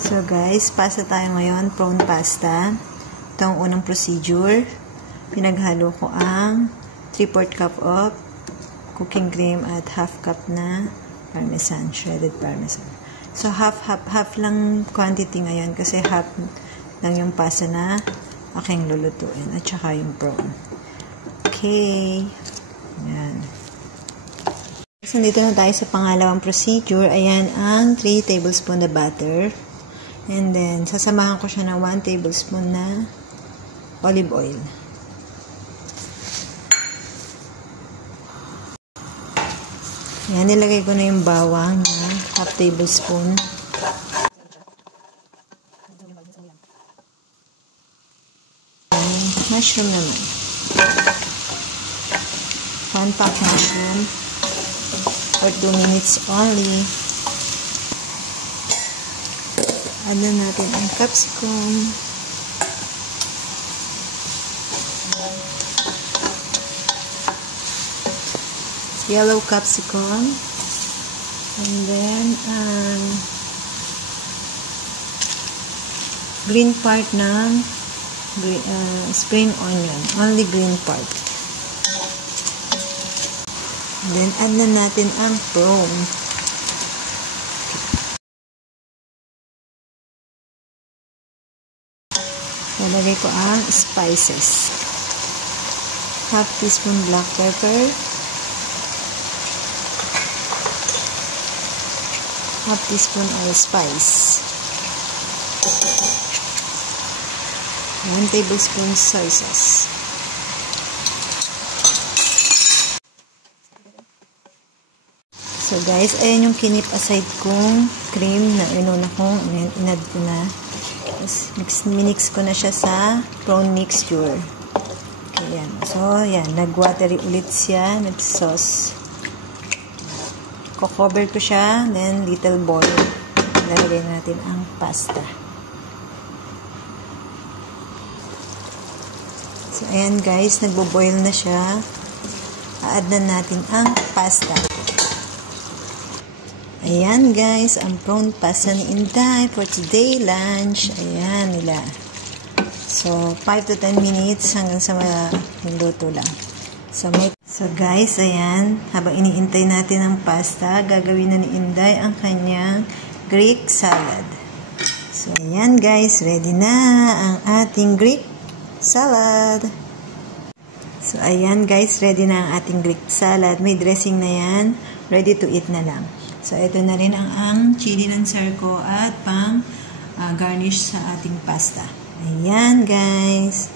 So guys, pasta tayo ngayon, prawn pasta. Ito ang unang procedure. Pinaghalo ko ang 3/4 cup of cooking cream at half cup na parmesan, shredded parmesan. So half lang quantity ngayon kasi half lang yung pasta na aking lulutuin at saka yung prawn. Okay. Ayan. So, dito na tayo sa pangalawang procedure. Ayan ang 3 tablespoon na butter. And then, sasamahan ko siya ng 1 tablespoon na olive oil. Ayan, nilagay ko na yung bawang na half tablespoon. And mushroom naman. 1 pack mushroom. For 2 minutes only. Add na natin ang capsicum. Yellow capsicum. And then, green part ng spring onion. Only green part. Then, add na natin ang prawn. Nalagay ko ang spices. Half teaspoon black pepper. Half teaspoon allspice. 1 tablespoon soy sauce. So guys, ayan yung kinip aside kong cream na inuna kong, inad ko na. Minix ko na siya sa prawn mixture. Okay, yan. So, yan. Nag-watery ulit siya. Nag-sauce. Ko-cover ko siya. Then, little boil. Lalagay natin ang pasta. So, ayan guys. Nagbo-boil na siya. A-add na natin ang pasta. Ayan guys, ang prawn pasta ni Inday for today lunch. Ayan nila. So, 5 to 10 minutes hanggang sa maluto lang. So guys, ayan. Habang iniintay natin ang pasta, gagawin na ni Inday ang kanyang Greek salad. So, ayan guys, ready na ang ating Greek salad. So, ayan guys, ready na ang ating Greek salad. May dressing na yan. Ready to eat na lang. So, ito na rin ang chili ng sir ko at pang garnish sa ating pasta. Ayan, guys.